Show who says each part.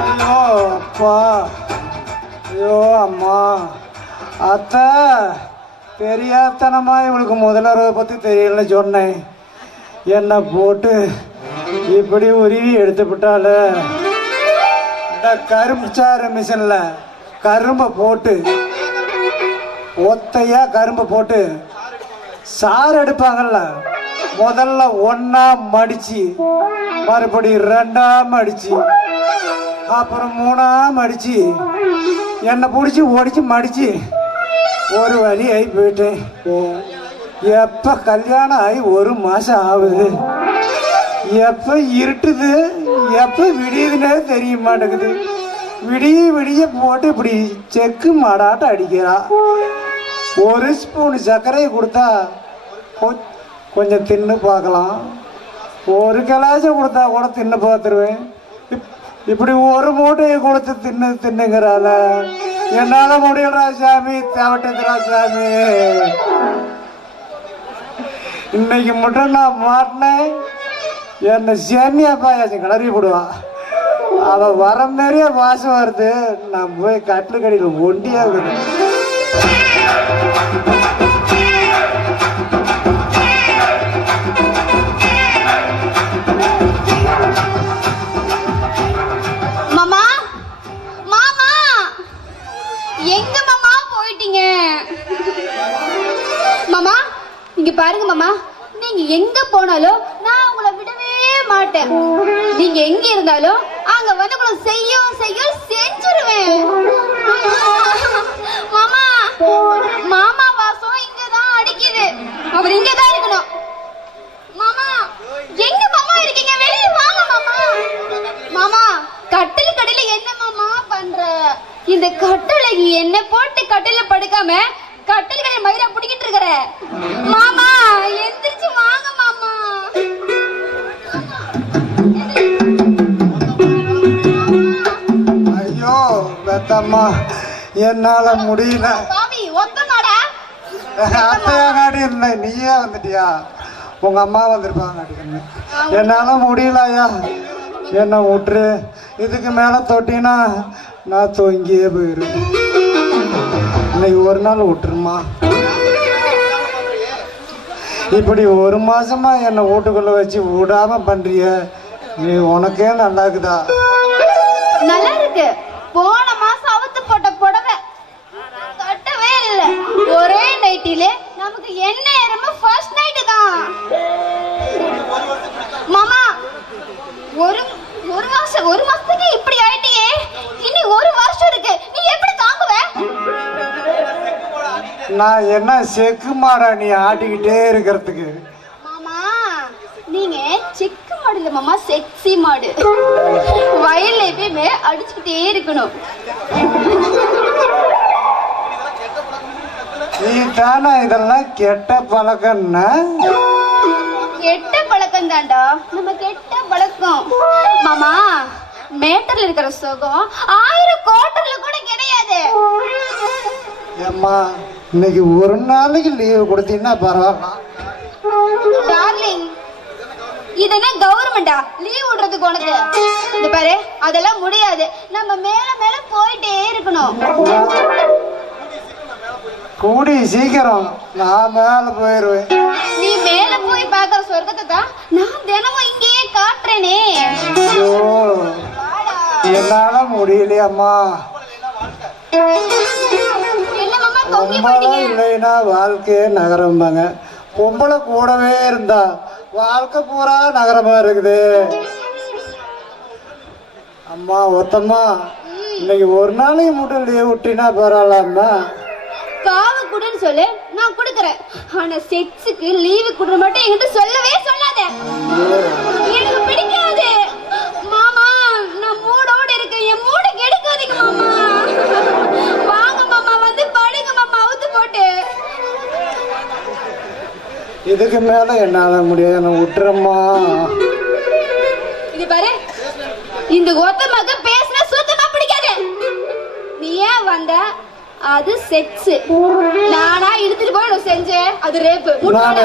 Speaker 1: ஐயோ அப்பா. ஐயோ அம்மா. அத்தை பெரியாத்தனமாக இவளுக்கு முதல்வரை பற்றி தெரியலன்னு சொன்னேன். என்னை போட்டு இப்படி உருவி எடுத்துவிட்டால இந்த கரும்பு சாறு மிஷினில் கரும்பை போட்டு ஒத்தையா கரும்பை போட்டு சாறு எடுப்பாங்கல்ல. முதல்ல ஒன்றா மடித்து மறுபடி ரெண்டாம் அடித்து அப்புறம் மூணா மடிச்சு. என்னை பிடிச்சி ஒடிச்சு மடிச்சு. ஒரு வழி ஆகி போயிட்டேன். எப்போ கல்யாணம் ஆகி ஒரு மாதம் ஆகுது? எப்போ இருட்டுது? எப்போ விடியுதுன்னே தெரிய மாட்டேங்குது. விடிய விடிய போட்டு இப்படி செக்கு மாடாட்டம் அடிக்கிறா. ஒரு ஸ்பூன் சர்க்கரையை கொடுத்தா கொ- கொஞ்சம் தின்னு பார்க்கலாம். ஒரு கிளாஸை கொடுத்தா கூட தின்னு பார்த்துருவேன். இப்படி ஒரு மூட்டையை கொடுத்து தின்னு தின்னுங்கிறால என்னால் முடியலடா சாமி தேவட்டதுரா சாமி. இன்னைக்கு மட்டும் நான் மாட்டினேன். என்னை சேமியா பாயாச்சும் கிளறி போடுவான் அவன் வர மாதிரியே வாசம் வருது. நான் போய் கட்டில் கடியில் ஒண்டியா இருக்குது
Speaker 2: போயிட்டீங்க மாமா இங்க பாருங்க மாமா. நீங்க எங்க போனாலும் நான் உங்களை விடவே மாட்டேன். நீங்க எங்க இருந்தாலும் அங்க வந்து உங்களை செய்யும் செய்யும் செஞ்சிருவேன். மாமா மாமா இந்த கட்டளை என்ன போட்டு கட்டில படுக்காம கட்டில் கடையில மயிரா பிடிக்கிட்டு இருக்கிற. மாமா எந்திரிச்சு வாங்க மாமா.
Speaker 1: ஐயோ பெத்தம்மா என்னால் முடியல.
Speaker 2: பாவி ஒத்தனோட
Speaker 1: அத்தையா காட்டி இருந்தேன். நீயே வந்துட்டியா? உங்க அம்மா வந்திருப்பாங்க என்னால் முடியல ஐயா. என்னை விட்டுரு இதுக்கு மேலே தொட்டினா நான் தொங்கியே போயிடுவேன். இன்னைக்கு ஒரு நாள் விட்டுருமா? இப்படி ஒரு மாசமா என்னை வீட்டுக்குள்ள வச்சு விடாம பண்றிய? நீ உனக்கே நல்லா இருக்குதா
Speaker 2: நல்லா இருக்கு போன மாசம் அவுத்து போட்ட புடவை கட்டவே ஒரே நைட்டிலே நமக்கு என்ன ஏறமோ ஃபர்ஸ்ட் நைட்டு தான்.
Speaker 1: நான் என்ன செக்கு மாடா நீ ஆட்டிக்கிட்டே இருக்கிறதுக்கு?
Speaker 2: மாமா நீங்க செக்கு மாடு இல்ல மாமா செக்ஸி மாடு. வயல்ல எப்பயுமே அடிச்சுக்கிட்டே இருக்கணும்.
Speaker 1: நீ தானே இதெல்லாம் கெட்ட பழக்கம்னா?
Speaker 2: கெட்ட பழக்கம் தாண்டா நம்ம கெட்ட பழக்கம். மாமா மேட்டர்ல இருக்கிற சுகம் ஆயிரம் கோட்டர்ல கூட கிடையாது.
Speaker 1: ஏம்மா இன்னைக்கு ஒரு நாளைக்கு லீவு கொடுத்தீங்கன்னா பரவாயில்ல.
Speaker 2: டார்லிங் இதென்ன கவர்மெண்டா லீவ் விடுறதுக்கு உனக்கு. இந்த பாரு அதெல்லாம் முடியாது. நம்ம மேல மேல போயிட்டே இருக்கணும்.
Speaker 1: கூடி சீக்கிரம் நான் மேலே
Speaker 2: நீ மேல போய் பார்க்கற சொர்க்கத்தை தான் நான் தினமும் இங்கேயே காட்டுறேனே.
Speaker 1: என்னால் முடியலையம்மா. பொம்பளை இல்லைன்னா வாழ்க்கையே நகரம்பாங்க. பொம்பளை கூடவே இருந்தா வாழ்க்கை பூரா நகரமா இருக்குது. அம்மா ஒத்தம்மா இன்னைக்கு ஒரு நாளைக்கு மட்டும் லீவ் விட்டினா பரவாயில்லம்மா
Speaker 2: காவு குடுன்னு சொல்லு நான் கொடுக்கறேன். ஆனா செக்ஸுக்கு லீவு குடுற மட்டும் என்கிட்ட சொல்லவே சொல்லாத.
Speaker 1: இதுக்கு மேல என்னால முடியாது? நான் விட்டுறம்மா
Speaker 2: இது பாரு. இந்த ஒத்த மக பேசினா சுத்தமா பிடிக்காது. நீ ஏன் வந்த? அது செக்ஸ் நானா இழுத்துட்டு போய் செஞ்சேன். அது ரேப்பு
Speaker 1: நானே